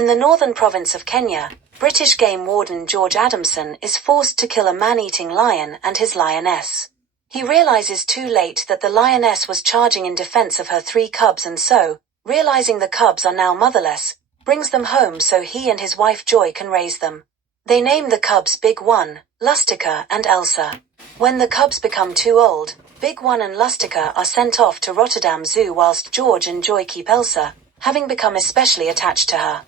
In the northern province of Kenya, British game warden George Adamson is forced to kill a man-eating lion and his lioness. He realizes too late that the lioness was charging in defense of her 3 cubs, and so, realizing the cubs are now motherless, brings them home so he and his wife Joy can raise them. They name the cubs Big One, Lustica and Elsa. When the cubs become too old, Big One and Lustica are sent off to Rotterdam Zoo whilst George and Joy keep Elsa, having become especially attached to her.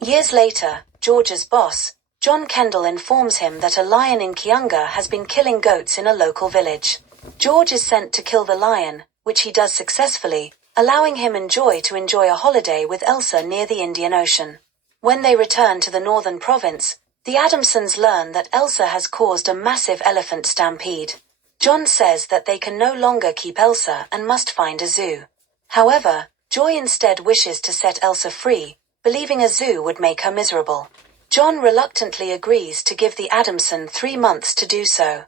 Years later, George's boss, John Kendall, informs him that a lion in Kiunga has been killing goats in a local village. George is sent to kill the lion, which he does successfully, allowing him and Joy to enjoy a holiday with Elsa near the Indian Ocean. When they return to the northern province, the Adamsons learn that Elsa has caused a massive elephant stampede. John says that they can no longer keep Elsa and must find a zoo. However, Joy instead wishes to set Elsa free, believing a zoo would make her miserable. John reluctantly agrees to give the Adamson 3 months to do so.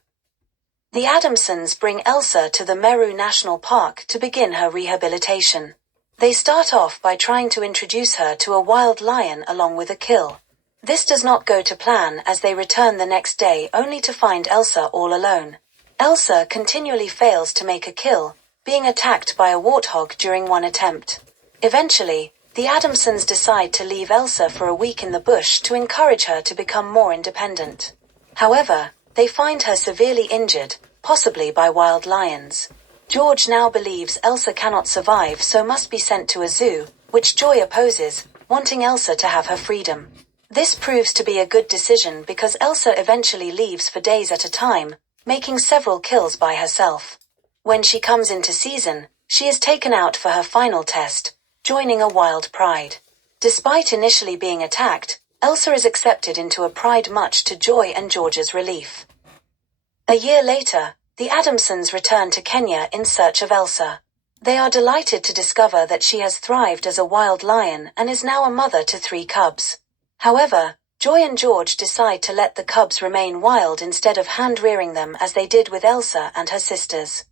The Adamsons bring Elsa to the Meru National Park to begin her rehabilitation. They start off by trying to introduce her to a wild lion along with a kill. This does not go to plan as they return the next day only to find Elsa all alone. Elsa continually fails to make a kill, being attacked by a warthog during one attempt. Eventually, the Adamsons decide to leave Elsa for a week in the bush to encourage her to become more independent. However, they find her severely injured, possibly by wild lions. George now believes Elsa cannot survive, so must be sent to a zoo, which Joy opposes, wanting Elsa to have her freedom. This proves to be a good decision because Elsa eventually leaves for days at a time, making several kills by herself. When she comes into season, she is taken out for her final test, joining a wild pride. Despite initially being attacked, Elsa is accepted into a pride much to Joy and George's relief. A year later, the Adamsons return to Kenya in search of Elsa. They are delighted to discover that she has thrived as a wild lion and is now a mother to 3 cubs. However, Joy and George decide to let the cubs remain wild instead of hand-rearing them as they did with Elsa and her sisters.